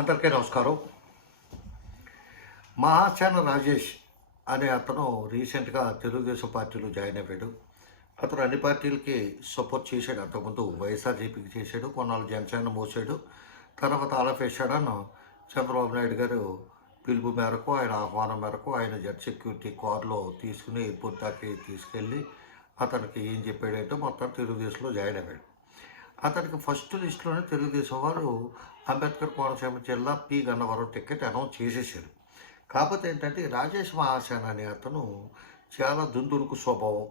అందరికీ నమస్కారం. మహాసేన రాజేష్ అనే అతను రీసెంట్గా తెలుగుదేశం పార్టీలో జాయిన్ అయ్యాడు. అతను అన్ని పార్టీలకి సపోర్ట్ చేశాడు. అంతకుముందు వైఎస్ఆర్సీపీకి చేశాడు, కొన్నాళ్ళు జనసేన మోసాడు, తర్వాత ఆలపేశాడని చంద్రబాబు నాయుడు గారు పిలుపు మేరకు, ఆయన ఆహ్వానం మేరకు ఆయన జెడ్ సెక్యూరిటీ కార్లో తీసుకుని ఎయిర్పోర్ట్ దాకా తీసుకెళ్ళి అతనికి ఏం చెప్పాడంటే మొత్తం తెలుగుదేశంలో జాయిన్ అయ్యాడు. అతనికి ఫస్ట్ లిస్టులోనే తెలుగుదేశం వారు అంబేద్కర్ కోనసీమ జిల్లా పి గన్నవరం టికెట్ అనౌన్స్ చేసేసారు. కాకపోతే ఏంటంటే రాజేష్ మహాసేన అనే అతను చాలా దుందుడుకు స్వభావం.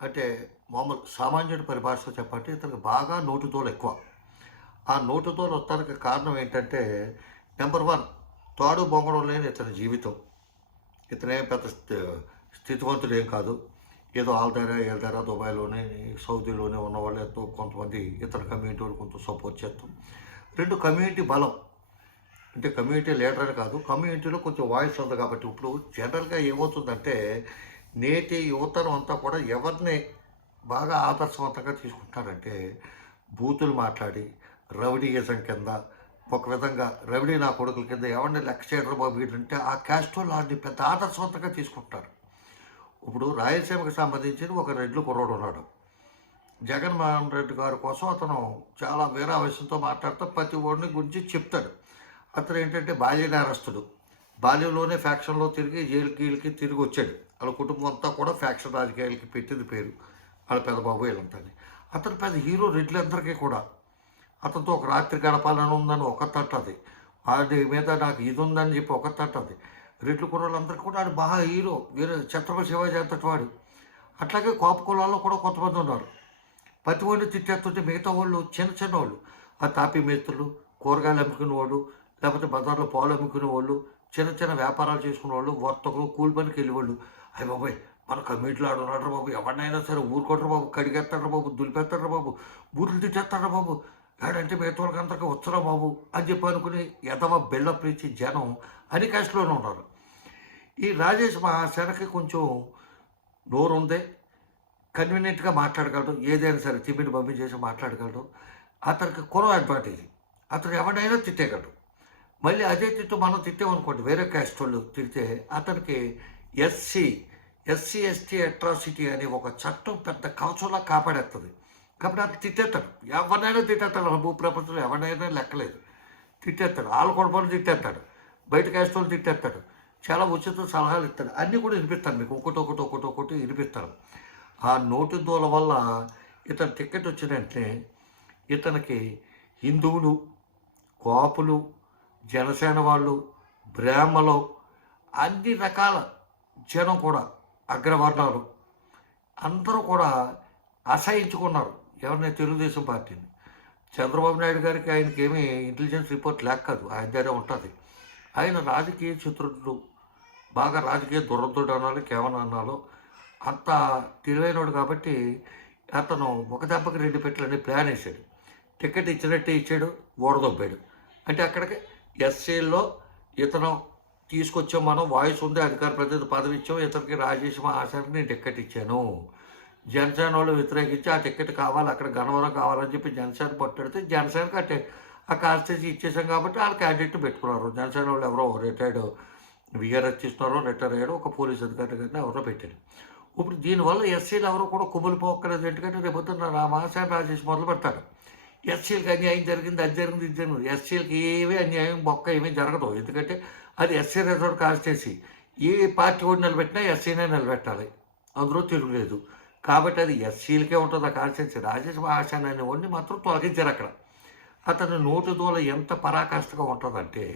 అంటే మామూలు సామాన్యుడి పరిభాషలో చెప్పంటే ఇతనికి బాగా నోటుతోలు ఎక్కువ. ఆ నోటుతోలు వస్తానికి కారణం ఏంటంటే నెంబర్ 1, తాడు బొంగడం లేని ఇతని జీవితం. ఇతనేం పెద్ద స్థితివంతుడు ఏం కాదు. ఏదో ఆల్దారా దుబాయ్లోనే సౌదీలోనే ఉన్నవాళ్ళు ఎంతో కొంతమంది ఇతర కమ్యూనిటీ వాళ్ళు కొంచెం సపోర్ట్ చేస్తాం. 2, కమ్యూనిటీ బలం. అంటే కమ్యూనిటీ లీడర్ అని కాదు, కమ్యూనిటీలో కొంచెం వాయిస్ ఉంది. కాబట్టి ఇప్పుడు జనరల్గా ఏమవుతుందంటే నేటి యువతరం అంతా కూడా ఎవరిని బాగా ఆదర్శవంతంగా తీసుకుంటారంటే బూతులు మాట్లాడి రౌడీయిజం కింద ఒక విధంగా రౌడీ నా కొడుకుల కింద ఎవరిని లెక్క చేయడం బాబు వీటంటే ఆ క్యాస్ట్ లాంటి పెద్ద ఆదర్శవంతంగా తీసుకుంటారు. ఇప్పుడు రాయలసీమకు సంబంధించిన ఒక రెడ్లు కుర్రోడు ఉన్నాడు. జగన్మోహన్ రెడ్డి గారి కోసం అతను చాలా వీరావేశంతో మాట్లాడుతూ ప్రతి ఒడిని గురించి చెప్తాడు. అతను ఏంటంటే బాల్య నేరస్తుడు. బాల్యంలోనే ఫ్యాక్షన్లో తిరిగి జైలుకి తిరిగి వచ్చాడు. వాళ్ళ కుటుంబం అంతా కూడా ఫ్యాక్షన్ రాజకీయాలకి పెట్టింది పేరు వాళ్ళ పెద్దబాబు వీళ్ళంతా. అతను పెద్ద హీరో రెడ్లందరికీ కూడా. అతనితో ఒక రాత్రి గడపాలని ఉందని ఒక తట్టది, వాడి మీద నాకు ఇది ఉందని చెప్పి ఒక తట్టది. రెడ్లు కుర్రాళ్ళందరికీ కూడా ఆడు బాగా హీరో, వీరు ఛత్రపతి శివాజీ అంతటి వాడు. అట్లాగే కాపు కులాల్లో కూడా కొంతమంది ఉన్నారు. ప్రతి వాళ్ళు తిట్టేస్తుంటే మిగతా వాళ్ళు చిన్న వాళ్ళు, ఆ తాపీ మేస్త్రులు, కూరగాయలు అమ్ముకునేవాళ్ళు, లేకపోతే బజార్లో పాలు అమ్ముకునేవాళ్ళు, చిన్న వ్యాపారాలు చేసుకునేవాళ్ళు, వర్తకులు, కూలి పనికి వెళ్ళేవాళ్ళు. అయ్యి బాబాయ్ మన కమ్యూనిటీలో ఆడున్నాడు బాబు, ఎవరినైనా సరే ఊరుకోటరు బాబు, కడిగేస్తాడు బాబు, దులిపేస్తాడు బాబు, బూతులు తిట్టేస్తాడు బాబు, ఏడంటే మిగతా వాళ్ళకి అందరికీ వచ్చరా బాబు అని చెప్పి అనుకుని ఎదవ బిల్డప్ ఇచ్చి జనం అన్ని కాస్ట్లోనే ఉన్నారు. ఈ రాజేష్ మహాసేనకి కొంచెం నోరు ఉంది, కన్వీనియంట్గా మాట్లాడగలడు, ఏదైనా సరే తిమ్మిని పంపించేసి మాట్లాడగలడు. అతనికి కొరవ అడ్వాంటేజ్, అతను ఎవరినైనా తిట్టేయగలడు. మళ్ళీ అదే తిట్టు మనం తిట్టామనుకోండి, వేరే క్యాస్ట్ వాళ్ళు తిడితే అతనికి ఎస్సీ ఎస్టీ అట్రాసిటీ అనే ఒక చట్టం పెద్ద కవచంలా కాపాడేస్తుంది. కాబట్టి అతను తిట్టేస్తాడు, ఎవరినైనా తిట్టేస్తాడు. భూప్రపంచంలో ఎవరినైనా లెక్కలేదు, తిట్టేస్తాడు. వాళ్ళ కొడపలు తిట్టేస్తాడు, బయట క్యాస్ట్ వాళ్ళు తిట్టేస్తాడు, చాలా ఉచిత సలహాలు ఇస్తాడు. అన్నీ కూడా వినిపిస్తాను మీకు, ఒకటి వినిపిస్తాను. ఆ నోటి దూల వల్ల ఇతను టికెట్ వచ్చినంటే ఇతనికి హిందువులు, కాపులు, జనసేన వాళ్ళు, బ్రాహ్మలు, అన్ని రకాల జనం కూడా, అగ్రవర్ణాలు అందరూ కూడా అసహించుకున్నారు ఎవరిని, తెలుగుదేశం పార్టీని. చంద్రబాబు నాయుడు గారికి ఆయనకి ఏమీ ఇంటెలిజెన్స్ రిపోర్ట్ లేక కాదు, ఆయన దగ్గర ఉంటుంది. ఆయన రాజకీయ చిత్రుడు, బాగా రాజకీయ దురదృఢ అనాలో కేవలం అనాలో అంత తెలివైనడు. కాబట్టి అతను ఒక దెబ్బకి 2 పెట్టలని ప్లాన్ వేసాడు. టికెట్ ఇచ్చినట్టే ఇచ్చాడు, ఓడదొబ్బాడు. అంటే అక్కడికి ఎస్సీల్లో ఇతను తీసుకొచ్చాం, మనం వాయిస్ ఉంది, అధికార ప్రతినిధి పదవి ఇచ్చాం, ఇతనికి రాజేష్ మహాసేనకి నేను టికెట్ ఇచ్చాను. జనసేన వాళ్ళు వ్యతిరేకించి ఆ టికెట్ కావాలి, అక్కడ గన్నవరం కావాలని చెప్పి జనసేన పట్టుడితే జనసేనకి అంటే ఆ కాన్స్టిట్యూన్సీ ఇచ్చేసాం కాబట్టి వాళ్ళు క్యాండిడేట్ పెట్టుకున్నారు. జనసేన వాళ్ళు ఎవరో రిటైర్డ్ విఆర్ఎస్ ఇస్తున్నారో, రిటైర్ అయ్యారో, ఒక పోలీస్ అధికారి కానీ ఎవరో పెట్టారు. ఇప్పుడు దీనివల్ల ఎస్సీలు ఎవరో కూడా కుమ్ములిపోక్కలేదు. ఎందుకంటే రేపొద్దున మహాసేన రాజేష్ మొదలు పెడతాడు. ఎస్సీలకి అన్యాయం జరిగింది, అది జరిగింది, ఇది జరిగింది. ఎస్సీలకి ఏమీ అన్యాయం బొక్క ఏమీ జరగదు. ఎందుకంటే అది ఎస్సీ రిజర్వ్ కాన్స్టిట్యూన్సీ. ఏ పార్టీ కూడా నిలబెట్టినా ఎస్సీనే నిలబెట్టాలి, అందులో తిరుగులేదు. కాబట్టి అది ఎస్సీలకే ఉంటుంది ఆ కాన్స్టిట్యూన్సీ. రాజేష్ మహాసేన అనేవాడిని మాత్రం తొలగించారు అక్కడ. అతని నోటి దూల ఎంత పరాకాష్ఠగా ఉంటుందంటే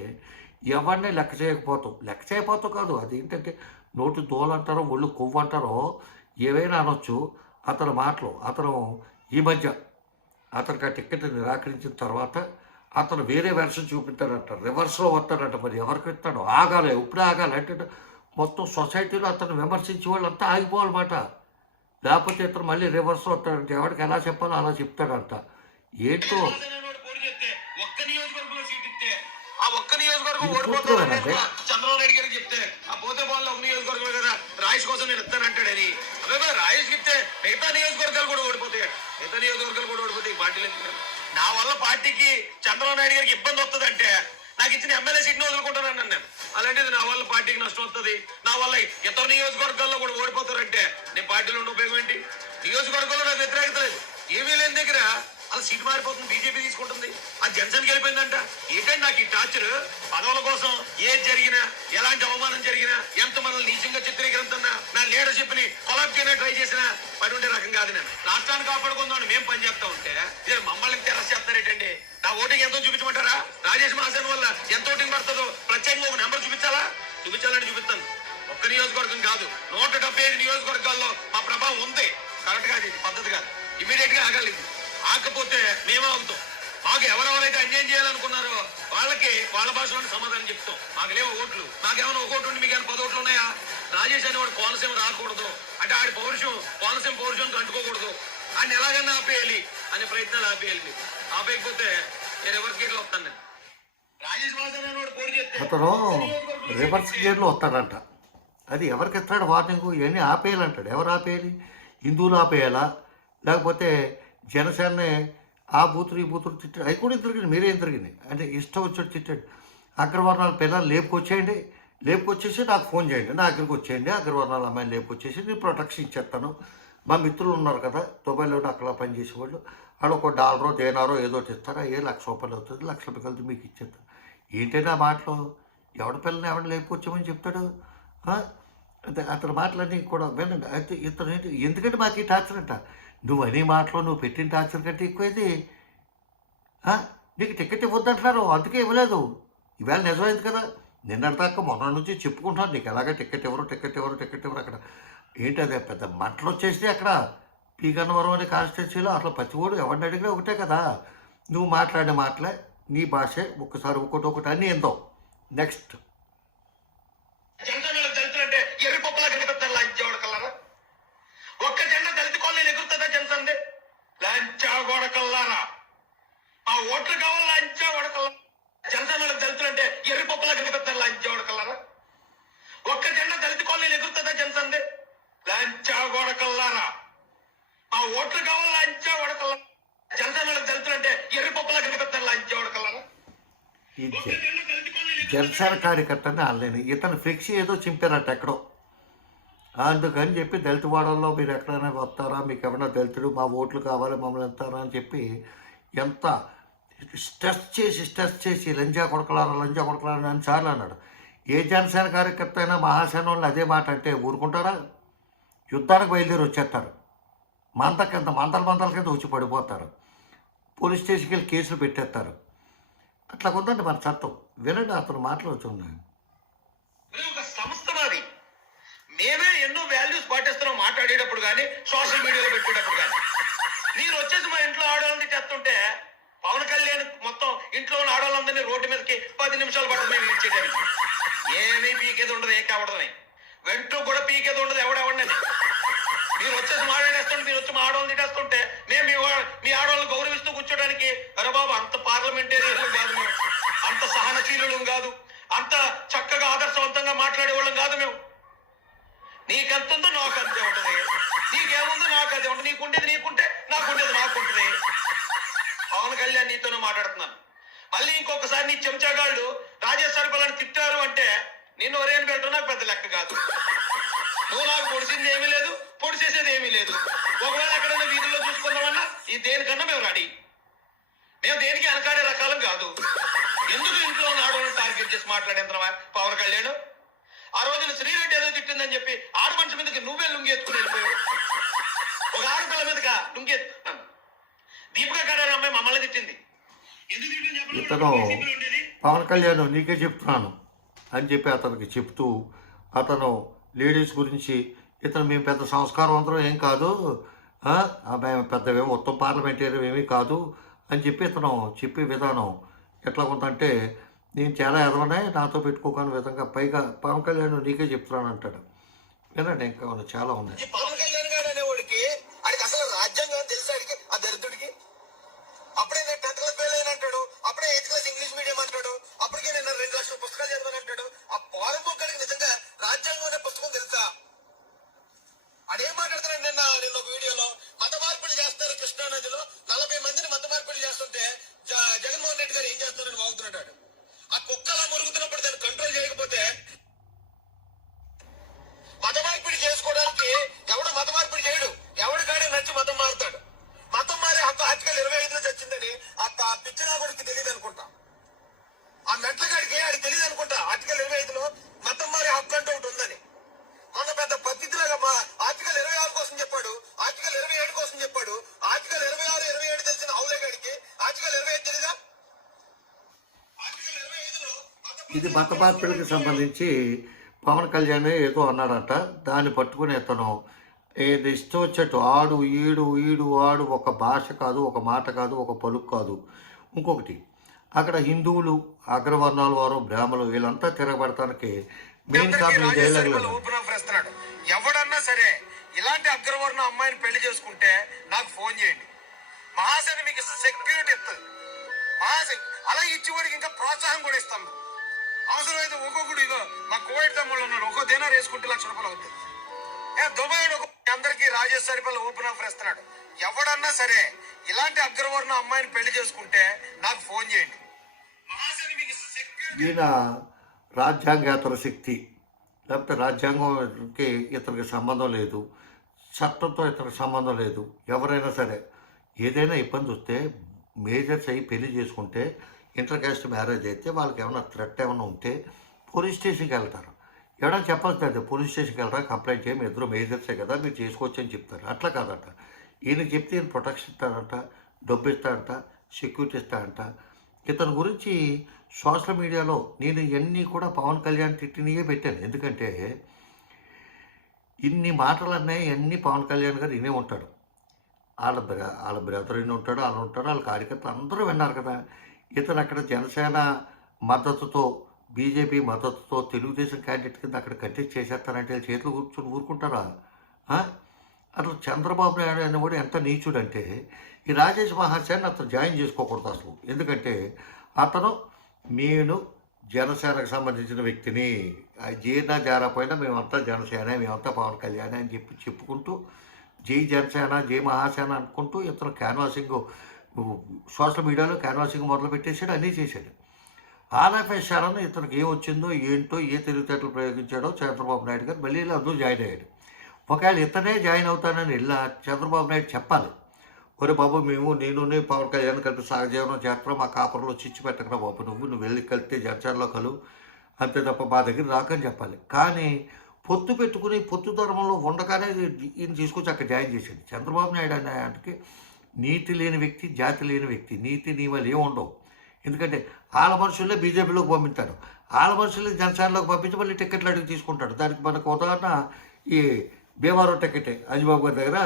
ఎవరిని లెక్క చేయకపోతాం కాదు, అదేంటంటే నోటి దూల అంటారో, ఒళ్ళు కొవ్వు అంటారో, ఏవైనా అనొచ్చు. అతని మాటలు, అతను ఈ మధ్య అతనికి ఆ టికెట్ నిరాకరించిన తర్వాత అతను వేరే వెర్షన్ చూపించాడంట, రివర్స్లో వస్తాడంట. మరి ఎవరికి ఇస్తాడో, ఆగాలి, ఇప్పుడే ఆగాలి అంటే మొత్తం సొసైటీలో అతను విమర్శించే వాళ్ళంతా ఆగిపోవాలన్నమాట. లేకపోతే ఇతను మళ్ళీ రివర్స్లో వస్తాడంటే ఎవరికి ఎలా చెప్పాలో అలా చెప్తాడంట. ఏంటో చంద్రబాబు నాయుడు గారికి చెప్తే ఆ పోతే బాల్ ఒక నియోజకవర్గం కదా రాయిష్ కోసం నేను ఇస్తానంటాడని, అదే రాయిష్ చెప్తే మిగతా నియోజకవర్గాలు కూడా ఓడిపోతాయి. పార్టీలు నా వల్ల పార్టీకి చంద్రబాబు నాయుడు గారికి ఇబ్బంది వస్తుందంటే నాకు నాకు ఇచ్చిన ఎమ్మెల్యే సీట్ని వదులుకుంటానన్నాను నేను. అలాంటిది నా వల్ల పార్టీకి నష్టం వస్తుంది, నా వల్ల ఇతర నియోజకవర్గాల్లో కూడా ఓడిపోతారంటే నేను పార్టీలో ఉండే ఉపయోగం ఏంటి? నియోజకవర్గంలో నాకు వ్యతిరేకత లేదు, ఏమీ లేని దగ్గర అలా సీట్ మారిపోతుంది, బీజేపీ తీసుకుంటుంది, అది జనసేనకి వెళ్ళిపోయిందంట. ఏంటంటే నాకు ఈ టార్చర్ పదవుల కోసం ఏది జరిగినా, ఎలాంటి అవమానం జరిగినా, ఎంత మనల్ని నీచంగా చిత్రీకరించున్నా, నా లీడర్షిప్ ని కొలాబ్ చేయడానికి ట్రై చేసినా పని ఉండే రకం కాదు నేను. రాష్ట్రాన్ని కాపాడుకుందాం మేము పని చేస్తా ఉంటే మమ్మల్ని తెరస్ చేస్తారేటండి? నా ఓటింగ్ ఎంతో చూపించమంటారా? రాజేష్ మహాసేన్ వల్ల ఎంత ఓటింగ్ పడుతుందో ప్రత్యేకంగా ఒక నెంబర్ చూపించాలా? చూపించాలని చూపిస్తాను. ఒక్క నియోజకవర్గం కాదు, 175 నియోజకవర్గాల్లో మా ప్రభావం ఉంది. కరెక్ట్ కాదు, ఇది పద్ధతి కాదు. ఇమీడియట్ గా ఆగాలి. ఆకపోతే మేమే అవుతాం. మాకు ఎవరెవరైతే అన్యాయం చేయాలనుకున్నారో వాళ్ళకి వాళ్ళ భాషలోనే సమాధానం చెప్తాం. మాకు లేవు ఓట్లు, మాకేమైనా ఒక ఓటు ఉండి మీకు ఏమైనా 10 ఓట్లు ఉన్నాయా? రాజేష్ అనేవాడు కోనసీమ రాకూడదు అంటే ఆడి పౌరుషం కోనసీమ పౌరుషానికి అంటుకోకూడదు, ఆయన ఎలాగైనా ఆపేయాలి అనే ప్రయత్నాలు ఆపేయాలి. మీకు ఆపేయకపోతే నేను ఎవరికి గేట్లు వస్తాను. నేను రాజేష్ మహాసేన్ అనేవాడు పోటీ చేస్తే అతను రివర్స్ గేర్లో వస్తాడంట. అది ఎవరికి ఇస్తాడు వార్నింగ్? ఇవన్నీ ఆపేయాలంటాడు. ఎవరు ఆపేయాలి? హిందువులు ఆపేయాలా? లేకపోతే జనసేననే ఆ బూతులు ఈ బూతులు తిట్టాడు. అవి కూడా తిరిగింది, మీరే తిరిగింది అంటే ఇష్టం వచ్చాడు తిట్టాడు. అగ్రవర్ణాల పిల్లలు లేపుకొచ్చేయండి, లేపుకొచ్చేసి నాకు ఫోన్ చేయండి, నా దగ్గరికి వచ్చేయండి, అగ్రవర్ణాల అమ్మాయిని లేపుకొచ్చేసి నేను ప్రొటెక్షన్ ఇచ్చేస్తాను. మా మిత్రులు ఉన్నారు కదా దుబాయ్లో అక్కడ పనిచేసేవాళ్ళు, వాళ్ళు ఒక $1 దేనారో ఏదో ఇస్తారా, ₹1,00,000 అవుతుంది, ₹1,00,000 మీకు ఇచ్చేస్తాను. ఏంటంటే ఆ మాటలు ఎవడి పిల్లని ఎవరిని లేపుకొచ్చామని చెప్తాడు? అంటే అతని మాటలన్నీ కూడా వినండి. అయితే ఇతను ఏంటి, ఎందుకంటే మాకు ఈ టార్చర్ అంట. నువ్వు అనే మాటలో నువ్వు పెట్టిన టార్చర్ కంటే ఎక్కువైంది. నీకు టికెట్ ఇవ్వద్దంటున్నారు, అందుకే ఇవ్వలేదు. ఈవేళ నిజమైంది కదా. నిన్నటిదాకా మొన్న నుంచి చెప్పుకుంటున్నాను నీకు ఎలాగ టికెట్ ఎవరు అక్కడ ఏంటి అదే పెద్ద మంటలు వచ్చేసి అక్కడ పీగన్నవరం అనే కాన్స్టిట్యున్సీలో అట్లా ప్రతివాడు ఎవరిని అడిగినా ఒకటే కదా. నువ్వు మాట్లాడిన మాటలే నీ భాషే ఒక్కసారి ఒకటి అన్నీ ఎందో. నెక్స్ట్ ఒక్క జెండా దళిత కాలనీ ఎగురుతుందా జనసందే? లంచా గొడకల్లారా, ఆ ఓట్లు కావాలి లంచా గొడకల్లా. జనసేన దళితులు అంటే ఎర్రి పప్పులా కనిపిస్తారు లంచా గొడకల్లారా. ఒక్క జెండా దళిత కాలనీ ఎగురుతుందా జనసందే? లంచా గొడకల్లారా, ఆ ఓట్లు కావాలి లంచా గొడకల్లా. జనసేన దళితులు అంటే ఎర్రి పప్పులా కనిపిస్తారు లంచా గొడకల్లారా. జనసేన కార్యకర్తని ఆన్లైన్ ఇతను ఫ్లెక్సీ ఏదో చింపారట ఎక్కడో. అందుకని చెప్పి దళిత వాడల్లో మీరు ఎక్కడైనా వస్తారా, మీకు ఎవరైనా దళితుడు మా ఓట్లు కావాలి మమ్మల్ని ఎంతారా అని చెప్పి ఎంత స్ట్రెస్ చేసి లంజా కొడకలారని అన్నిసార్లు అన్నాడు. ఏ జనసేన కార్యకర్త అయినా మహాసేన వాళ్ళు అదే మాట అంటే ఊరుకుంటారా? యుద్ధానికి బయలుదేరి వచ్చేస్తారు, మందల కింద వచ్చి పడిపోతారు, పోలీస్ స్టేషన్కి వెళ్ళి కేసులు పెట్టేస్తారు. అట్లా కొందండి మన చట్టం. వినండి అతను మాటలు వచ్చున్నాయి. ఒక సంస్థ మాది, మేమే ఎన్నో వాల్యూస్ పాటిస్తున్నాం మాట్లాడేటప్పుడు కానీ సోషల్ మీడియాలో పెట్టేటప్పుడు కానీ. మీరు వచ్చేసి మా ఇంట్లో ఆడవాళ్ళని చేస్తుంటే పవన్ కళ్యాణ్ మొత్తం ఇంట్లో ఉన్న ఆడవాళ్ళందరినీ రోడ్డు మీదకి 10 నిమిషాల పాటు మేము ఇచ్చేదాన్ని. ఏమీ పీకేది ఉండదు, ఏ కావడదని వెంటూ కూడా పీకేది ఉండదు ఎవడెవడని. మీరు వచ్చేసి మాట్లాడేస్తుంటే, మీరు వచ్చి మా ఆడవాళ్ళని తిట్టేస్తుంటే మేము మీ ఆడవాళ్ళని గౌరవిస్తూ కూర్చోడానికి, అరే బాబు అంత పార్లమెంటేరియన్లు కాదు మేము, అంత సహనశీలు కాదు, అంత చక్కగా ఆదర్శవంతంగా మాట్లాడే వాళ్ళం కాదు మేము. నీకెంతుందో నాకు అంతే ఉంటుంది, నీకేముందో నాకు అదే ఉంటుంది, నీకుండేది నీకుంటే నాకుండేది నాకుంటుంది. పవన్ కళ్యాణ్ నీతోనే మాట్లాడుతున్నాను. మళ్ళీ ఇంకొకసారి నీ చెంచాగాళ్ళు రాజేష్ సరిపల్లని తిట్టారు అంటే నిన్ను ఒరేని పెట్టడం నాకు పెద్ద లెక్క కాదు. నువ్వు నాకు పొడిచింది ఏమీ లేదు, పొడి చేసేది ఏమీ లేదు. ఒకవేళ ఎక్కడైనా వీధుల్లో చూసుకుందామన్నా ఈ దేనికన్నా మేము రెడీ. మేము దేనికి వెనకాడే రకాలం కాదు. ఎందుకు ఇంట్లో ఉన్న ఆడవాళ్ళని టార్గెట్ చేసి మాట్లాడేంత పవన్ కళ్యాణ్? ఆ రోజున శ్రీరెడ్డి ఏదో తిట్టిందని చెప్పి ఆడ మనిషి మీదకి నువ్వే లుంగి ఎత్తుకుని వెళ్ళిపోయావు. ఒక ఆడపిల్ల మీదగా లుంగి ఎత్తుకున్నాను. దీపికా గారి అమ్మాయి మమ్మల్ని తిట్టింది. ఇతను పవన్ కళ్యాణ్ నీకే చెప్తున్నాను అని చెప్పి అతనికి చెప్తూ, అతను లేడీస్ గురించి ఇతను మేము పెద్ద సంస్కారవంతరం ఏం కాదు, మేము పెద్దవేమో మొత్తం పార్లమెంటేరియన్ ఏమీ కాదు అని చెప్పి ఇతను చెప్పే విధానం ఎట్లా ఉందంటే, నేను చాలా ఎదవనే నాతో పెట్టుకోకని విధంగా పైగా పవన్ కళ్యాణ్ నీకే చెప్తున్నాను అంటాడు. వినండి, ఇంకా చాలా ఉన్నాయి. పవన్ కళ్యాణ్ గారు అనేవాడికి ఆడికి అసలు రాజ్యాంగం తెలుసు. ఆడికి ఆ దరిద్రుడికి అప్పుడే నేను 10th క్లాస్ ఫెయిల్ అయిన అంటాడు, అప్పుడే 8th క్లాస్ ఇంగ్లీష్ మీడియం అంటాడు, అప్పటికే నేను 2 లక్షల పుస్తకాలు చదివాను అంటాడు. ఆ పోరం బొక్కడికి నిజంగా రాజ్యాంగం అనే పుస్తకం తెలుసా? అడేం మాట్లాడుతున్నాడు? నిన్న ఒక వీడియోలో మత మార్పిడి చేస్తారు కృష్ణానదిలో 40 మందిని మత మార్పిడి చేస్తుంటే జగన్మోహన్ రెడ్డి గారు ఏం చేస్తారని వాగుతున్నాడు. ఆ కుక్క ఇది మత మార్పిడికి సంబంధించి పవన్ కళ్యాణ్ ఏదో అన్నాడంట. దాన్ని పట్టుకుని ఇతను ఏది ఇష్టం వచ్చేట్టు ఆడు ఈడు ఈడు ఆడు ఒక భాష కాదు, ఒక మాట కాదు, ఒక పలుకు కాదు. ఇంకొకటి అక్కడ హిందువులు, అగ్రవర్ణాల వారు, బ్రాహ్మణులు వీళ్ళంతా తిరగబడటానికి మెయిన్ కాపీ డైలాగులు. ఊపినాడు ఎవడన్నా సరే ఇలాంటి అగ్రవర్ణ అమ్మాయిని పెళ్లి చేసుకుంటే నాకు ఫోన్ చేయండి. మహాసేన మీకు సెక్యూరిటీ ఇస్తుంది. మహాసేన అలా ఇచ్చేవాడికి ఇంకా ప్రోత్సాహం కూడా ఇస్తాం. అవసరమైతే ఒక్కొక్కడు ఇదో మా కోవిడ్ తమ్ముళ్ళు ఉన్నాడు, ఒక్కో దినారు వేసుకుంటే ₹1,00,000 అవుతుంది. దుబాయ్ అందరికి రాజేశ్వరి పిల్ల ఊపిన ఇస్తున్నాడు. ఎవడన్నా సరే ఇలాంటి అగ్రవర్ణ అమ్మాయిని పెళ్లి చేసుకుంటే నాకు ఫోన్ చేయండి. మహాసేన మీకు సెక్యూరిటీ. ఈయన రాజ్యాంగేతర శక్తి, లేకపోతే రాజ్యాంగంకి ఇతనికి సంబంధం లేదు, చట్టంతో ఇతనికి సంబంధం లేదు. ఎవరైనా సరే ఏదైనా ఇబ్బంది వస్తే మేజర్స్ అయ్యి పెళ్లి చేసుకుంటే, ఇంటర్ కాస్ట్ మ్యారేజ్ అయితే వాళ్ళకి ఏమైనా థ్రెట్ ఏమైనా ఉంటే పోలీస్ స్టేషన్కి వెళ్తారు. ఎవరైనా చెప్పాల్సి అయితే పోలీస్ స్టేషన్కి వెళ్ళరా, కంప్లైంట్ చేయము, ఇద్దరు మేజర్సే కదా మీరు చేసుకోవచ్చు అని చెప్తారు. అట్లా కాదంట. ఈయనకి చెప్తే ఈయన ప్రొటెక్షన్ ఇస్తాడంట, డబ్బు ఇస్తాడంట, సెక్యూరిటీ ఇస్తాడంట. ఇతని గురించి సోషల్ మీడియాలో నేను ఇవన్నీ కూడా పవన్ కళ్యాణ్ తిట్టినయే పెట్టాను. ఎందుకంటే ఇన్ని మాటలన్నీ అన్నీ పవన్ కళ్యాణ్ గారు వినే ఉంటాడు. వాళ్ళ బ్రదర్ విని ఉంటాడు, వాళ్ళు ఉంటాడు, వాళ్ళ కార్యకర్తలు అందరూ విన్నారు కదా. ఇతను అక్కడ జనసేన మద్దతుతో, బీజేపీ మద్దతుతో తెలుగుదేశం క్యాండిడేట్ కింద అక్కడ కంటెస్ట్ చేసేస్తారంటే చేతులు కూర్చొని ఊరుకుంటారా? అసలు చంద్రబాబు నాయుడు అనేవాడు ఎంత నీచుడంటే ఈ రాజేష్ మహాసేన్ అతను జాయిన్ చేసుకోకూడదు అసలు. ఎందుకంటే అతను నేను జనసేనకు సంబంధించిన వ్యక్తిని, జీర్ణ జారపోయినా మేమంతా జనసేన, మేమంతా పవన్ కళ్యాణ్ అని చెప్పుకుంటూ జై జనసేన, జై మహాసేన అనుకుంటూ ఇతను క్యాన్వాసింగ్ సోషల్ మీడియాలో క్యాన్వాసింగ్ మొదలు పెట్టేశాడు, అన్నీ చేశాడు. ఆర్ఎఫ్ఎస్ఆర్ను ఇతనికి ఏం వచ్చిందో ఏంటో, ఏ తెలివితేటలు ప్రయోగించాడో చంద్రబాబు నాయుడు గారు మళ్ళీ అందులో జాయిన్ అయ్యాడు. ఒకవేళ ఇతనే జాయిన్ అవుతానని వెళ్ళా చంద్రబాబు నాయుడు చెప్పాలి, ఒరే బాబు నేను పవన్ కళ్యాణ్ కలిపి సహజీవనం చేస్తాం, మా కాపురంలో చిచ్చు పెట్టకరా బాబు, నువ్వు వెళ్ళి కలిస్తే జనసేనలో కలు, అంతే తప్ప మా దగ్గర రాకని చెప్పాలి. కానీ పొత్తు పెట్టుకుని పొత్తు ధర్మంలో ఉండగానే ఈయన తీసుకొచ్చి అక్కడ జాయిన్ చేశాడు. చంద్రబాబు నాయుడు అనే ఆయనకి నీతి లేని వ్యక్తి, జాతి లేని వ్యక్తి. నీతి నియమాలు ఏమి ఉండవు. ఎందుకంటే వాళ్ళ మనుషులే బీజేపీలోకి పంపిస్తాడు, వాళ్ళ మనుషులే జనసేనలోకి పంపించి మళ్ళీ టికెట్లు అడిగి తీసుకుంటాడు. దానికి మనకు ఉదాహరణ ఈ భీమవరం టికెటే. అజిబాబు గారి దగ్గర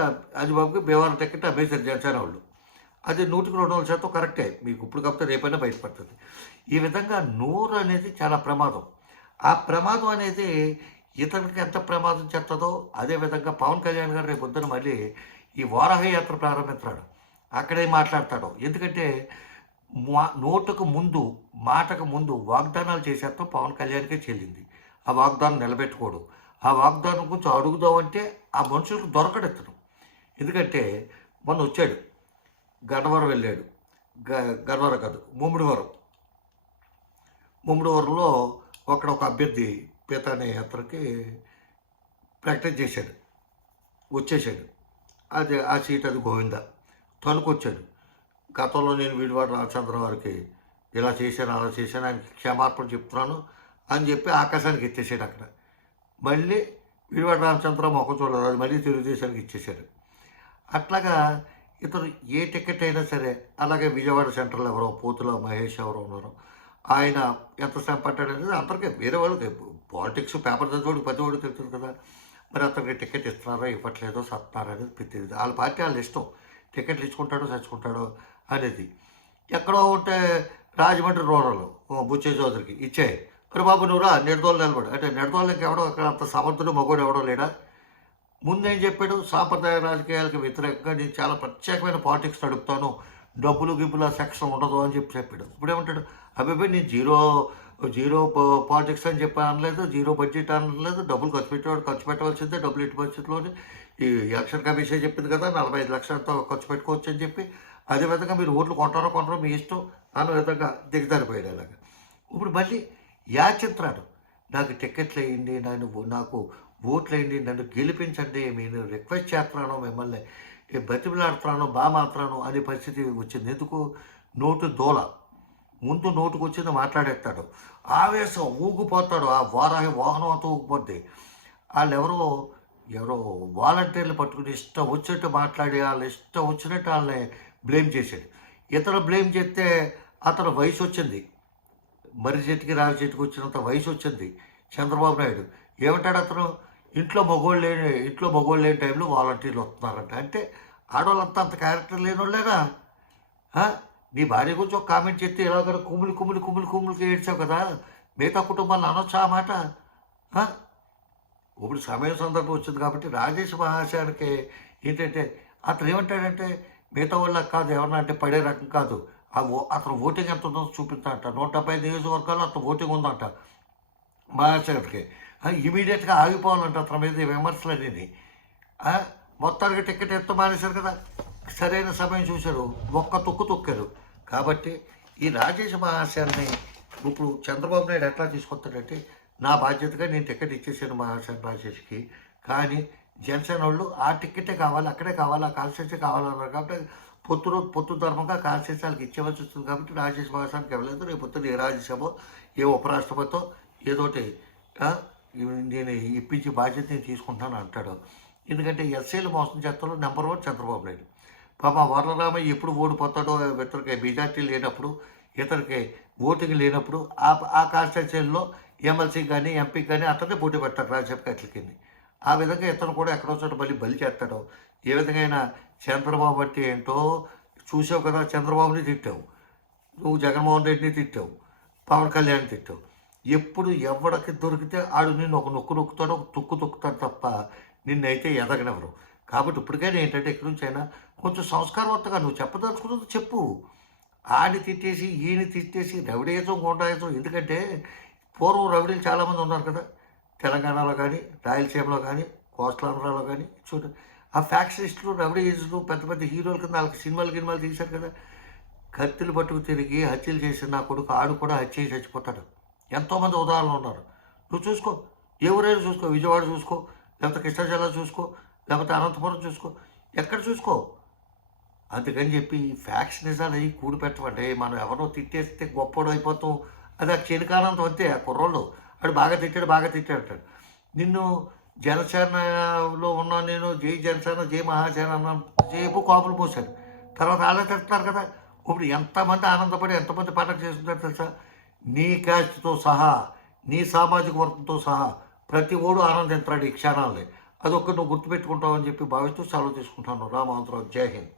అజిబాబుకి భీమవరం టికెట్ అమ్మేశారు జనసేన వాళ్ళు. అది 100% కరెక్టే. మీకు ఇప్పుడు కాకపోతే రేపైనా బయటపడుతుంది. ఈ విధంగా నోరు అనేది చాలా ప్రమాదం. ఆ ప్రమాదం అనేది ఇతనికి ఎంత ప్రమాదం చెప్తుందో అదేవిధంగా పవన్ కళ్యాణ్ గారు రేపు పొద్దున మళ్ళీ ఈ వారాహయాత్ర ప్రారంభిస్తాడు. అక్కడే మాట్లాడతాడు. ఎందుకంటే నోటుకు ముందు, మాటకు ముందు వాగ్దానాలు చేసేస్తాం పవన్ కళ్యాణ్కే చెల్లింది. ఆ వాగ్దానం నిలబెట్టుకోడు. ఆ వాగ్దానం గురించి అడుగుదామంటే ఆ మనుషులకు దొరకడెత్తడు. ఎందుకంటే మొన్న వచ్చాడు, గన్నవరం వెళ్ళాడు, గన్నవరం కాదు ముమ్మిడివరంలో ఒక అభ్యర్థి పీతానే యాత్రకి ప్రకటన చేశాడు, వచ్చేసాడు. అది ఆ సీట్ అది గోవింద తనుకొచ్చాడు. గతంలో నేను వీడివాడ రామచంద్ర వారికి ఇలా చేశాను, అలా చేశాను, ఆయనకి క్షమాపణ చెప్తున్నాను అని చెప్పి ఆకాశానికి ఎత్తేసాడు. అక్కడ మళ్ళీ వీడివాడ రామచంద్ర మొక్క చూడలేదు, అది మళ్ళీ తెలుగుదేశానికి ఇచ్చేశాడు. అట్లాగా ఇతను ఏ టికెట్ అయినా సరే, అలాగే విజయవాడ సెంట్రల్ ఎవరో పోతుల మహేష్ ఎవరో ఉన్నారు, ఆయన ఎంత శ్రమ పట్టాడనేది అందరికీ, వేరే వాళ్ళకి పాలిటిక్స్ పేపర్ చదివాడు పదివాడు తెలుస్తుంది కదా. మరి అతనికి టికెట్ ఇస్తున్నారో ఇవ్వట్లేదో సత్తారో అనేది ప్రతిది వాళ్ళ పార్టీ వాళ్ళ ఇష్టం. టికెట్లు ఇచ్చుకుంటాడో చచ్చుకుంటాడో అనేది. ఎక్కడో ఉంటే రాజమండ్రి రూరల్ బుచ్చే చౌదరికి ఇచ్చాయి, మరి బాబు నువ్వురా నిడదోలు నిలబడు అంటే నిడదోళ్ళకి ఎవడో అక్కడ అంత సమర్థుడు మగోడు ఎవడో లేడా. ముందేం చెప్పాడు, సాంప్రదాయ రాజకీయాలకు వ్యతిరేకంగా నేను చాలా ప్రత్యేకమైన పాలిటిక్స్ నడుపుతాను, డబ్బులు గిబ్బుల సెక్షన్ ఉండదు అని చెప్పాడు. ఇప్పుడేమంటాడు, అబ్బాయి నేను జీరో పాలిటిక్స్ అని చెప్పి అనలేదు, జీరో బడ్జెట్ అనలేదు, డబ్బులు ఖర్చు పెట్టేవాడు ఖర్చు పెట్టవలసిందే, డబ్బులు ఎట్టి పరిస్థితుల్లోనే ఈ ఎలక్షన్ కమిషన్ చెప్పింది కదా 45 లక్షలతో ఖర్చు పెట్టుకోవచ్చు అని చెప్పి, అదేవిధంగా మీరు ఓట్లు కొంటారో మీ ఇష్టం అన్న విధంగా దిగజారిపోయాడు. అలాగా ఇప్పుడు మళ్ళీ యాచింత్రాడు, నాకు టికెట్లు వేయండి, నాకు ఓట్లు వేయండి, నన్ను గెలిపించండి, నేను రిక్వెస్ట్ చేస్తున్నాను, మిమ్మల్ని బతిమలాడుతున్నాను, మాట్లాడుతున్నాను అనే పరిస్థితి వచ్చింది. ఎందుకు, నోటు దోల ముందు నోటుకు వచ్చింది మాట్లాడేస్తాడు, ఆవేశం ఊగిపోతాడు, ఆ వాహనం అంతా ఊగిపోద్ది. వాళ్ళు ఎవరో వాలంటీర్లు పట్టుకుని ఇష్టం వచ్చినట్టు మాట్లాడి వాళ్ళు ఇష్టం వచ్చినట్టు వాళ్ళని బ్లేమ్ చేశాడు. ఇతను బ్లేమ్ చేస్తే అతను వయసు వచ్చింది, మర్రి చెట్టుకి రావి చెట్టుకి వచ్చినంత వయసు వచ్చింది చంద్రబాబు నాయుడు. ఏమంటాడు అతను? ఇంట్లో మగోళ్ళు లేని టైంలో వాలంటీర్లు వస్తున్నారంట. అంటే ఆడవాళ్ళంతా అంత క్యారెక్టర్ లేని వాళ్ళేనా? నీ భార్య గురించి ఒక కామెంట్ చెప్తే ఎలాగో కుమ్ములికి ఏడ్చావు కదా, మిగతా కుటుంబాలను అనొచ్చా ఆ మాట? ఆ? ఇప్పుడు సమయం సందర్భం వచ్చింది కాబట్టి రాజేష్ మహాశయానికి ఏంటంటే అతను ఏమంటాడంటే మిగతా వాళ్ళకి కాదు, ఏమన్నా అంటే పడే రకం కాదు. అతను ఓటింగ్ ఎంత ఉందో చూపిస్తా అంట. 170 నియోజకవర్గాల్లో అతను ఓటింగ్ ఉందంట మహాశయుడికి. ఇమీడియట్గా ఆగిపోవాలంట అతని మీద విమర్శలు అనేది. మొత్తానికి టికెట్ ఎత్తు మానేశారు కదా, సరైన సమయం చూశారు, ఒక్క తొక్కారు. కాబట్టి ఈ రాజేష్ మహాశయాన్ని ఇప్పుడు చంద్రబాబు నాయుడు ఎట్లా తీసుకొస్తాడంటే, నా బాధ్యతగా నేను టికెట్ ఇచ్చేసాను మహాశయ రాజేష్కి, కానీ జనసేన వాళ్ళు ఆ టికెటే కావాలి, అక్కడే కావాలి, ఆ కాన్స్టిట్యూన్సీ కావాలన్నారు. కాబట్టి పొత్తు ధర్మంగా కాన్స్టిట్యూన్సీ వాళ్ళకి ఇచ్చేవలసి వస్తుంది. కాబట్టి రాజేష్ మహాశయానికి ఇవ్వలేదు. రేపు పొద్దున్న ఏ రాజ్యసభ ఏ ఉపరాష్ట్రపతితో ఏదోటి నేను ఇప్పించి బాధ్యత నేను తీసుకుంటాను అంటాడు. ఎందుకంటే ఎస్సీలు మోసం చేస్తాలో నెంబర్ 1 చంద్రబాబు నాయుడు. పాప వరలరామయ్య ఎప్పుడు ఓడిపోతాడో, ఇతనికి మెజార్టీ లేనప్పుడు, ఇతనికి ఓటింగ్ లేనప్పుడు ఆ కాన్స్టిట్యూన్సీల్లో ఎమ్మెల్సీ కానీ ఎంపీ కానీ అతన్ని పోటీ పెడతాడు రాజ్యసభ కట్లకి. ఆ విధంగా ఇతను కూడా ఎక్కడో చోట బలి చేస్తాడో. ఏ విధంగా చంద్రబాబు అంటే ఏంటో చూసావు కదా, చంద్రబాబుని తిట్టావు, నువ్వు జగన్మోహన్ రెడ్డిని తిట్టావు, పవన్ కళ్యాణ్ తిట్టావు. ఎప్పుడు ఎవరికి దొరికితే ఆడు నిన్ను ఒక నొక్కుతాడో, ఒక తొక్కుతాడు తప్ప నిన్నైతే ఎదగనెవరు. కాబట్టి ఇప్పటికైనా ఏంటంటే ఇక్కడి నుంచి అయినా కొంచెం సంస్కారవంతంగా నువ్వు చెప్పదలుచుకున్నది చెప్పు. ఆడిని తిట్టేసి ఈయన తిట్టేసి రవిడేయచం గుండాయచం. ఎందుకంటే పూర్వం రవిడీలు చాలామంది ఉన్నారు కదా, తెలంగాణలో కానీ, రాయలసీమలో కానీ, కోస్టలాంధ్రాలో కానీ. చూడు, ఆ ఫ్యాక్షనిస్టులు రవిడీలు పెద్ద పెద్ద హీరోల కింద వాళ్ళకి సినిమాలు తీశారు కదా. కత్తులు పట్టుకు తిరిగి హత్యలు చేసిన నా కొడుకు ఆడు కూడా హత్య చేసి చచ్చిపోతాడు. ఎంతోమంది ఉదాహరణలు ఉన్నారు. నువ్వు చూసుకో, ఎవరైనా చూసుకో, విజయవాడ చూసుకో, లేకపోతే కృష్ణా జిల్లా చూసుకో, లేకపోతే అనంతపురం చూసుకో, ఎక్కడ చూసుకో. అందుకని చెప్పి ఫ్యాక్షనిజాలు అవి కూడి పెట్టమంటే మనం ఎవరో తిట్టేస్తే గొప్పడు అయిపోతాం. అది ఆ క్షణికానంతం అంతే. ఆ కుర్రోళ్ళు వాడు బాగా తిట్టాడు అంటాడు. నిన్ను జనసేనలో ఉన్నా, నేను జై జనసేన జై మహాసేన అన్న సేపు కాపులు పోశారు. తర్వాత వాళ్ళే తిడుతున్నారు కదా. ఇప్పుడు ఎంతమంది ఆనందపడి ఎంతమంది పండగ చేసుకుంటారు తెలుసా? నీ క్యాస్ట్తో సహా, నీ సామాజిక వర్గంతో సహా ప్రతి ఓడు ఆనందించాడు ఈ క్షణాలని. అదొక్కటి నువ్వు గుర్తుపెట్టుకుంటావు అని చెప్పి భావిస్తూ సెలవు తీసుకుంటాను. రామవంతరావు. జై హింద్.